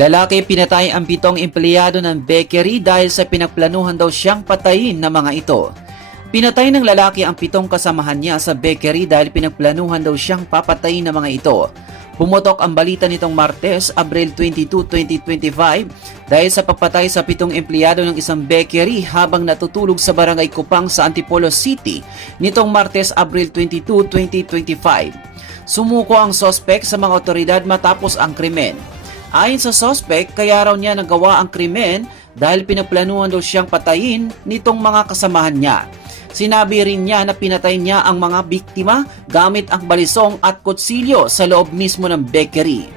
Lalaki pinatay ang 7 empleyado ng bakery dahil sa pinagplanuhan daw siyang patayin ng mga ito. Pinatay ng lalaki ang 7 kasamahan niya sa bakery dahil pinagplanuhan daw siyang papatayin ng mga ito. Pumutok ang balita nitong Martes, Abril 22, 2025 dahil sa pagpatay sa 7 empleyado ng isang bakery habang natutulog sa Barangay Kupang sa Antipolo City nitong Martes, Abril 22, 2025. Sumuko ang sospek sa mga otoridad matapos ang krimen. Ayon sa sospek, kaya raw niya nagawa ang krimen dahil pinaplanuhan daw siyang patayin nitong mga kasamahan niya. Sinabi rin niya na pinatay niya ang mga biktima gamit ang balisong at kutsilyo sa loob mismo ng bakery.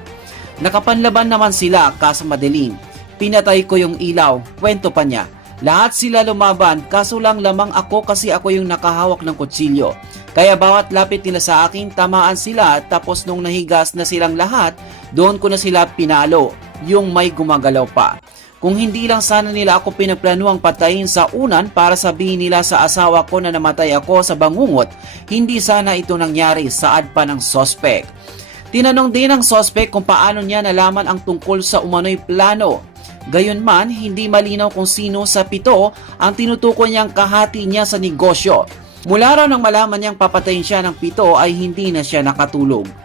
Nakapanlaban naman sila kaso madilim. Pinatay ko yung ilaw, kwento pa niya. Lahat sila lumaban kaso lang lamang ako kasi ako yung nakahawak ng kutsilyo. Kaya bawat lapit nila sa akin, tamaan sila tapos nung nahigas na silang lahat, doon ko na sila pinalo, yung may gumagalaw pa. Kung hindi lang sana nila ako pinagplanuang patayin sa unan para sabihin nila sa asawa ko na namatay ako sa bangungot, hindi sana ito nangyari, saad pa ng sospek. Tinanong din ng sospek kung paano niya nalaman ang tungkol sa umano'y plano. Gayunman, hindi malinaw kung sino sa 7 ang tinutukoy niyang kahati niya sa negosyo. Mula raw nang malaman niyang papatayin siya ng 7 ay hindi na siya nakatulog.